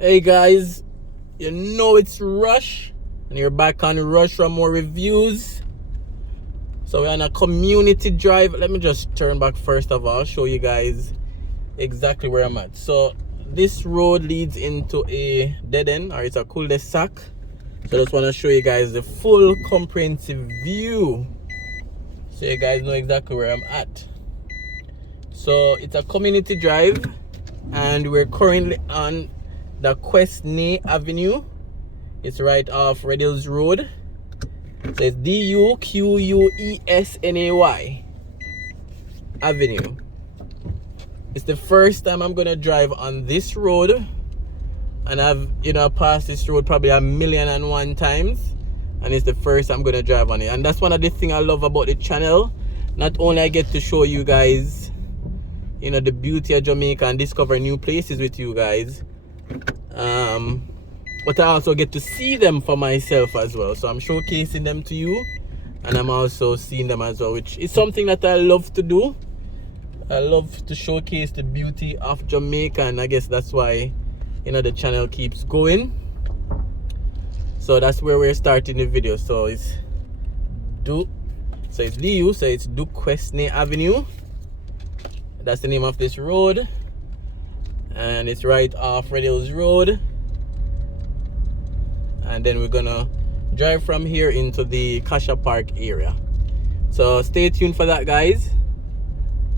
Hey guys, you know it's Rush, and you're back on Rush for more reviews. So we're on a community drive. Let me just turn back first of all, show you guys exactly where I'm at. So this road leads into a dead end, or it's a cul-de-sac. So I just want to show you guys the full comprehensive view, so you guys know exactly where I'm at. So it's a community drive, and we're currently on the DUQUESNAY Avenue. It's right off Red Hills Road. So it's DUQUESNAY Avenue. It's the first time I'm gonna drive on this road, and I've passed this road probably 1,000,001 times, and it's the first I'm gonna drive on it. And that's one of the things I love about the channel. Not only I get to show you guys the beauty of Jamaica and discover new places with you guys, but I also get to see them for myself as well. So I'm showcasing them to you, and I'm also seeing them as well, which is something that I love to do. I love to showcase the beauty of Jamaica, and I guess that's why the channel keeps going. So that's where we're starting the video. So it's DUQUESNAY Avenue. That's the name of this road, and it's right off Red Hills Road. And then we're gonna drive from here into the Kasha Park area. So stay tuned for that, guys,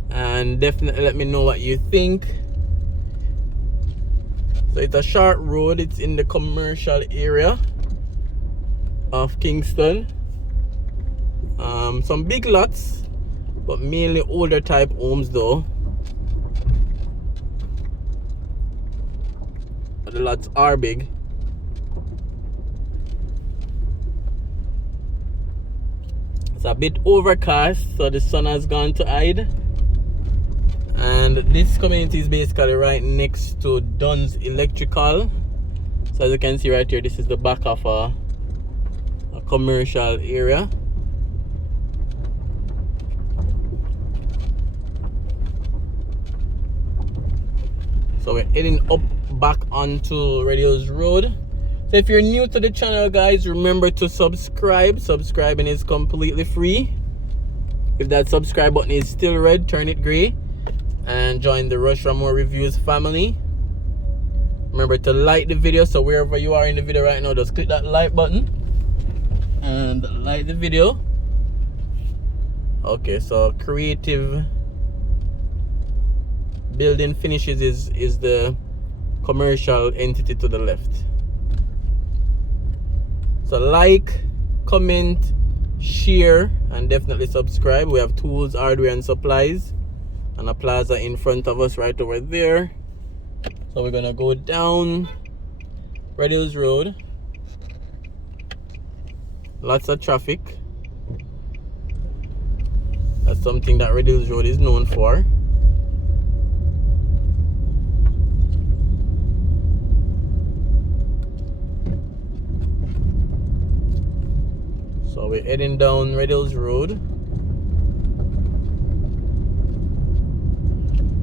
and definitely let me know what you think. So it's a short road. It's in the commercial area of Kingston. Some big lots, but mainly older type homes though. But the lots are big. It's a bit overcast, so the sun has gone to hide. And this community is basically right next to Dunn's Electrical. So as you can see right here, this is the back of a commercial area. So we're heading up back onto Red Hills Road. So if you're new to the channel, guys, remember to subscribe. Subscribing is completely free. If that subscribe button is still red, turn it gray, and join the Rush for More Reviews family. Remember to like the video. So wherever you are in the video right now, just click that like button and like the video. Okay, so creative building finishes is the commercial entity to the left. So like, comment, share, and definitely subscribe. We have tools, hardware, and supplies, and a plaza in front of us right over there. So we're gonna go down Red Hills Road. Lots of traffic. That's something that Red Hills Road is known for. So we're heading down Red Hills Road.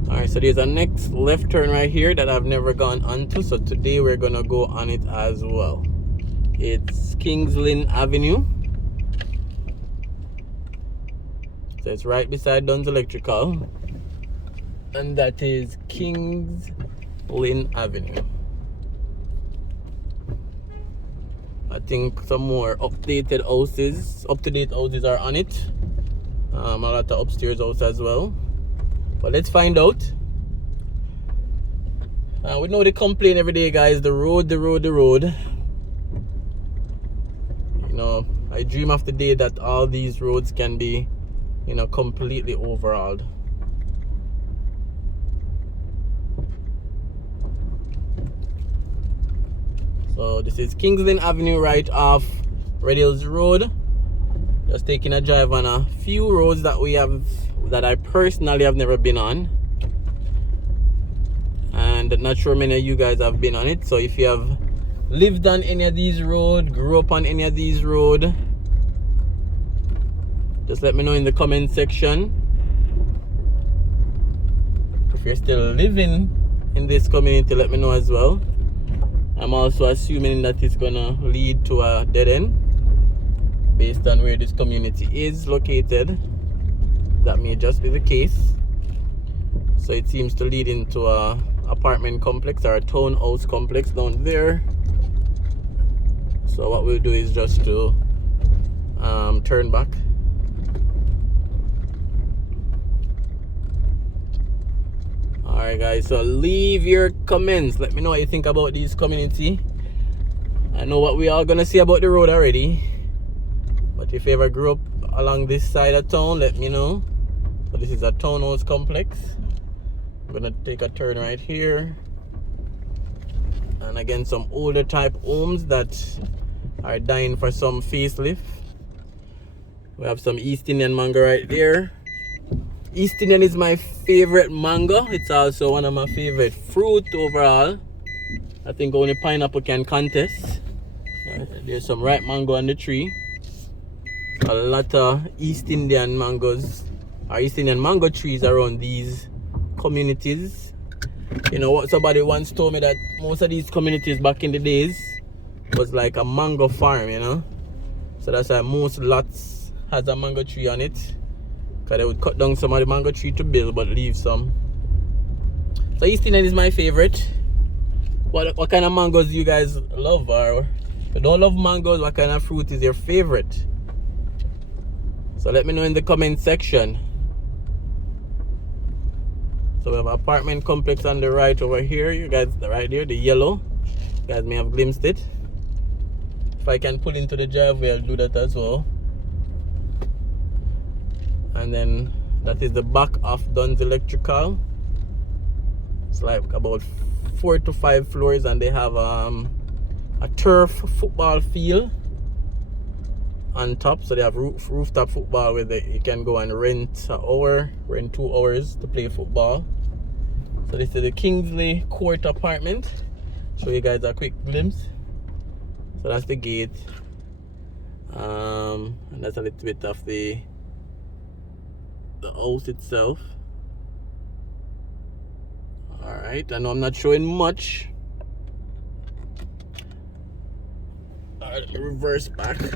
Alright, so there's a next left turn right here that I've never gone onto. So today we're gonna go on it as well. It's Kingston Avenue. So it's right beside Dunn's Electrical. And that is Kingston Avenue. I think some more up-to-date houses are on it. A lot of upstairs houses as well. But let's find out. We know they complain every day, guys. The road. I dream of the day that all these roads can be, completely overhauled. So this is Kingston Avenue right off Red Hills Road. Just taking a drive on a few roads that I personally have never been on, and not sure many of you guys have been on it. So if you have lived on any of these roads, grew up on any of these roads, just let me know in the comment section. If you're still living in this community, let me know as well. I'm also assuming that it's gonna lead to a dead end based on where this community is located. That may just be the case. So it seems to lead into a apartment complex or a townhouse complex down there. So what we'll do is just to turn back. Alright guys, so leave your comments. Let me know what you think about this community. I know what we are gonna see about the road already, but if you ever grew up along this side of town, let me know. So this is a townhouse complex. I'm gonna take a turn right here, and again some older type homes that are dying for some facelift. We have some East Indian mango right there. East Indian is my favorite mango. It's also one of my favorite fruit overall. I think only pineapple can contest. There's some ripe mango on the tree. A lot of East Indian mangoes or East Indian mango trees around these communities. You know what, somebody once told me that most of these communities back in the days was like a mango farm, you know. So that's why most lots has a mango tree on it, because they would cut down some of the mango tree to build but leave some. So East Indian is my favorite. What kind of mangoes do you guys love? Or if you don't love mangoes, what kind of fruit is your favorite? So let me know in the comment section. So we have an apartment complex on the right over here. You guys, right there, the yellow. You guys may have glimpsed it. If I can pull into the driveway, I'll do that as well. And then that is the back of Dunn's Electrical. It's like about 4 to 5 floors, and they have a turf football field on top. So they have rooftop football where you can go and rent an hour, rent 2 hours to play football. So this is the Kingsley Court apartment. Show you guys a quick glimpse. So that's the gate, and that's a little bit of the house itself. All right, I know I'm not showing much. All right, let me reverse back. All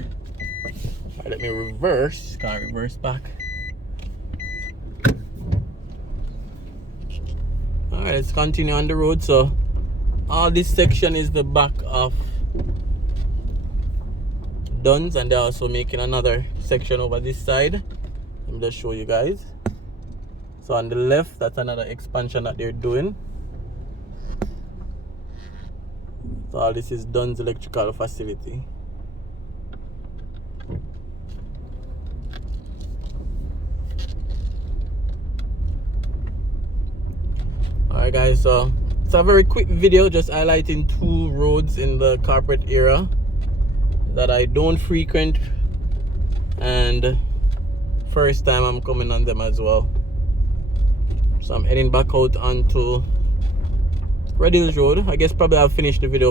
right, let me reverse. Can't reverse back. All right, let's continue on the road. So all this section is the back of Dunn's, and they're also making another section over this side. Let me just show you guys. So on the left, that's another expansion that they're doing. So all this is Dunn's Electrical facility. Alright guys, so it's a very quick video just highlighting 2 roads in the corporate area that I don't frequent, and first time I'm coming on them as well. So I'm heading back out onto Red Hills Road. I guess probably I'll finish the video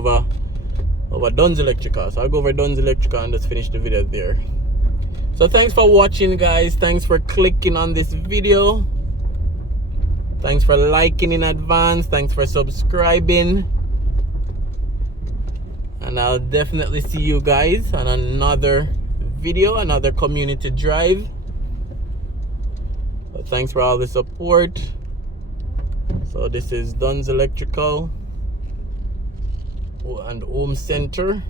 over Dunn's Electrical. So I'll go over Dunn's Electrical and just finish the video there. So thanks for watching guys. Thanks for clicking on this video. Thanks for liking in advance. Thanks for subscribing. And I'll definitely see you guys on another video, another community drive. So thanks for all the support. So this is Dunn's Electrical and Home Center.